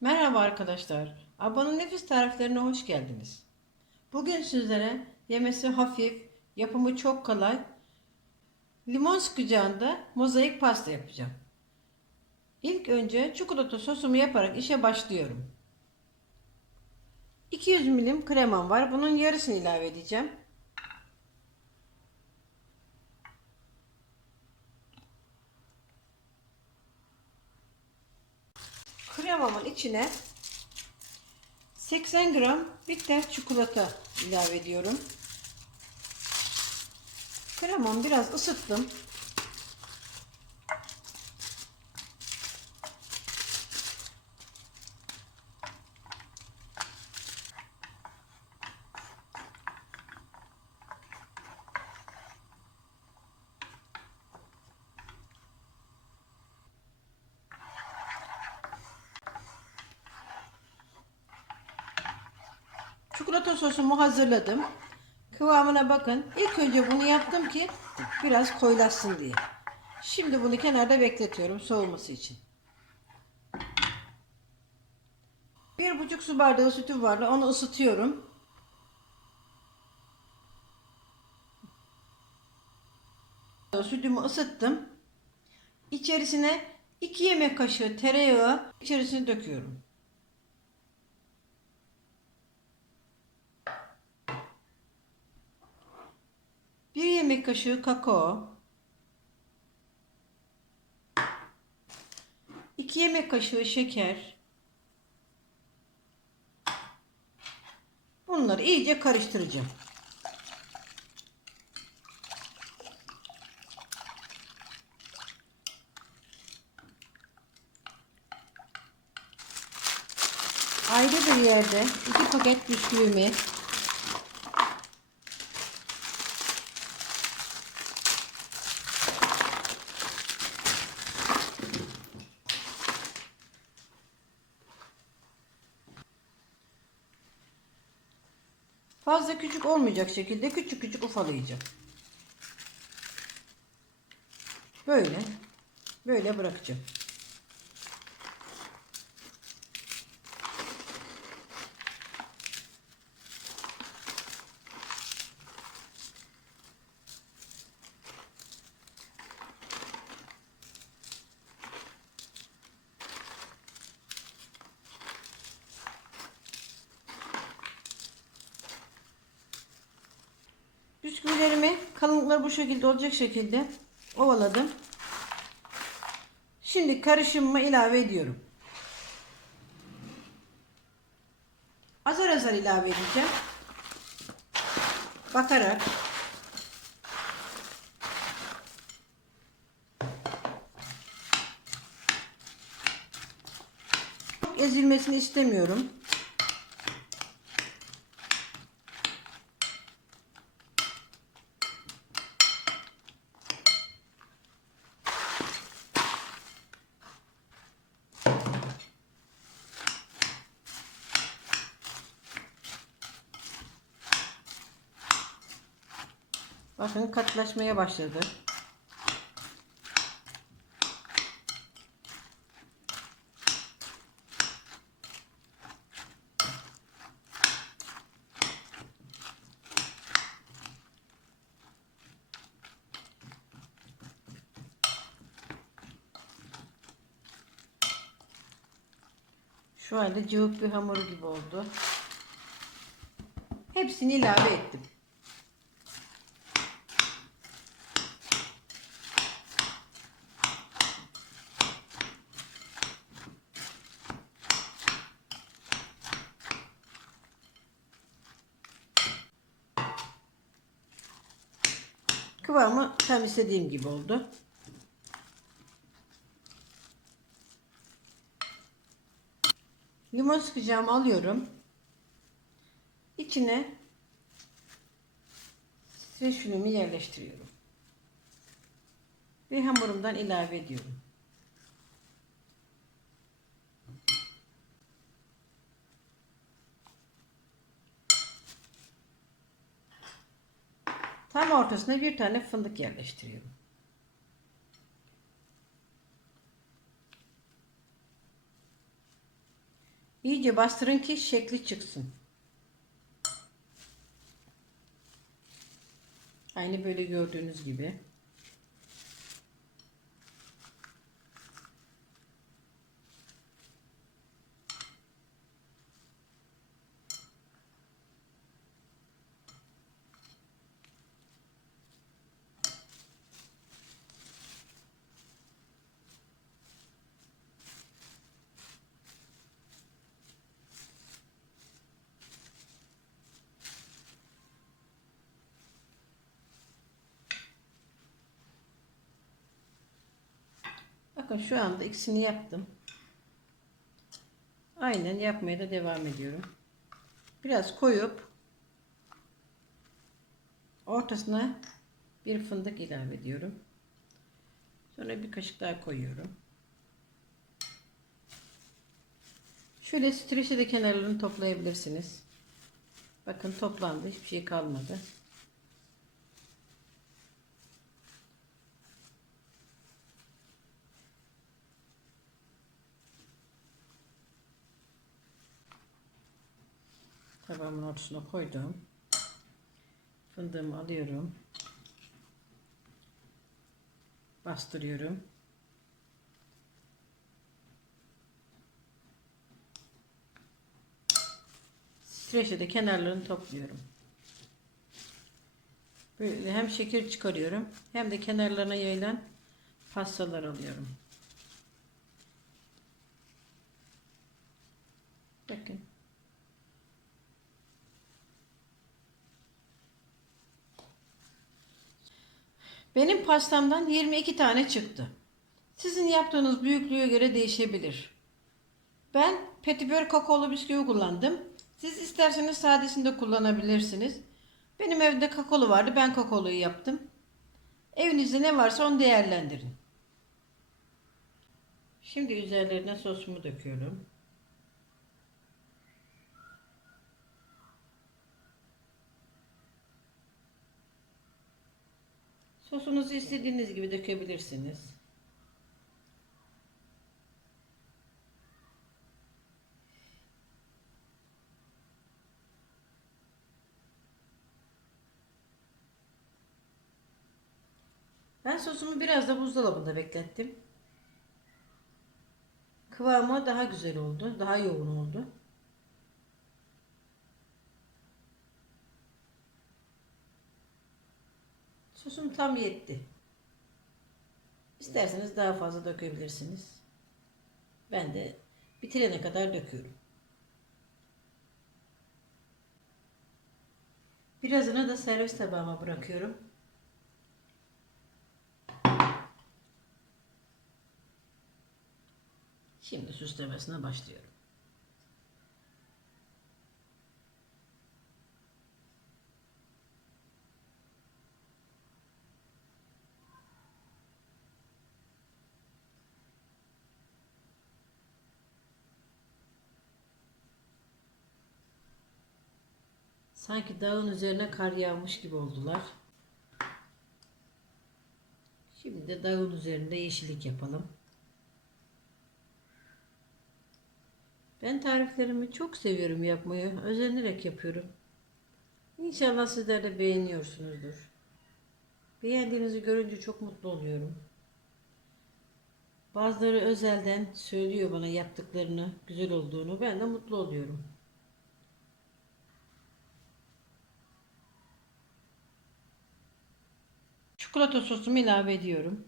Merhaba arkadaşlar. Abanın nefis tariflerine hoş geldiniz. Bugün sizlere yemesi hafif, yapımı çok kolay, limon sıkacağında mozaik pasta yapacağım. İlk önce çikolata sosumu yaparak işe başlıyorum. 200 milim kremam var. Bunun yarısını ilave edeceğim. Kremamın içine 80 gram bitter çikolata ilave ediyorum. Kremamı biraz ısıttım. Çikolata sosumu hazırladım. Kıvamına bakın. İlk önce bunu yaptım ki biraz koyulaşsın diye. Şimdi bunu kenarda bekletiyorum soğuması için. Bir buçuk su bardağı sütüm vardı. Onu ısıtıyorum. Sütümü ısıttım. İçerisine 2 yemek kaşığı tereyağı içerisine döküyorum. Bir yemek kaşığı kakao. 2 yemek kaşığı şeker. Bunları iyice karıştıracağım. Ayrı bir yerde iki paket bisküvimi Fazla küçük olmayacak şekilde küçük küçük ufalayacağım. Böyle. Böyle bırakacağım. Kalınlıkları bu şekilde olacak şekilde ovaladım. Şimdi karışımımı ilave ediyorum. Azar azar ilave edeceğim. Bakarak. Ezilmesini istemiyorum. Bakın katlaşmaya başladı. Şu halde cıvık bir hamur gibi oldu. Hepsini ilave ettim. Kıvamı tam istediğim gibi oldu. Limon sıkacağımı alıyorum. İçine streç filmi yerleştiriyorum. Ve hamurumdan ilave ediyorum. Tam ortasına bir tane fındık yerleştiriyorum. İyice bastırın ki şekli çıksın. Aynı böyle gördüğünüz gibi. Bakın şu anda ikisini yaptım. Aynen yapmaya da devam ediyorum. Biraz koyup ortasına bir fındık ilave ediyorum. Sonra bir kaşık daha koyuyorum. Şöyle streçle de kenarlarını toplayabilirsiniz. Bakın toplandı. Hiçbir şey kalmadı. Tabağımın ortasına koydum. Fındığımı alıyorum. Bastırıyorum. Streçle de kenarlarını topluyorum. Böyle hem şeker çıkarıyorum hem de kenarlarına yayılan pastalar alıyorum. Bakın. Benim pastamdan 22 tane çıktı. Sizin yaptığınız büyüklüğe göre değişebilir. Ben petibör kakaolu bisküvi kullandım. Siz isterseniz sadesini de kullanabilirsiniz. Benim evde kakaolu vardı. Ben kakaoluyu yaptım. Evinizde ne varsa onu değerlendirin. Şimdi üzerlerine sosumu döküyorum. Sosunuzu istediğiniz gibi dökebilirsiniz. Ben sosumu biraz da buzdolabında beklettim. Kıvamı daha güzel oldu. Daha yoğun oldu. Sosum tam yetti. İsterseniz daha fazla dökebilirsiniz. Ben de bitirene kadar döküyorum. Birazını da servis tabağıma bırakıyorum. Şimdi süslemesine başlıyorum. Sanki dağın üzerine kar yağmış gibi oldular. Şimdi de dağın üzerinde yeşillik yapalım. Ben tariflerimi çok seviyorum yapmayı. Özenerek yapıyorum. İnşallah sizler de beğeniyorsunuzdur. Beğendiğinizi görünce çok mutlu oluyorum. Bazıları özelden söylüyor bana yaptıklarını, güzel olduğunu. Ben de mutlu oluyorum. Çikolata sosumu ilave ediyorum.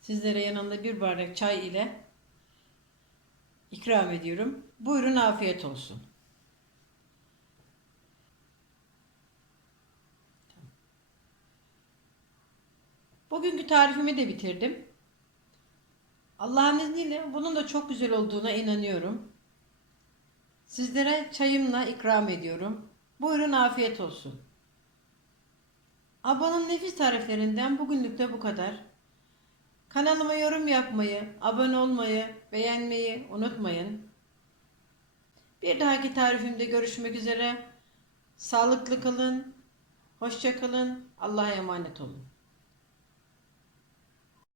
Sizlere yanında bir bardak çay ile ikram ediyorum. Buyurun afiyet olsun. Bugünkü tarifimi de bitirdim. Allah'ın izniyle bunun da çok güzel olduğuna inanıyorum. Sizlere çayımla ikram ediyorum. Buyurun afiyet olsun. Abanın nefis tariflerinden bugünlük de bu kadar. Kanalıma yorum yapmayı, abone olmayı, beğenmeyi unutmayın. Bir dahaki tarifimde görüşmek üzere. Sağlıklı kalın. Hoşça kalın. Allah'a emanet olun.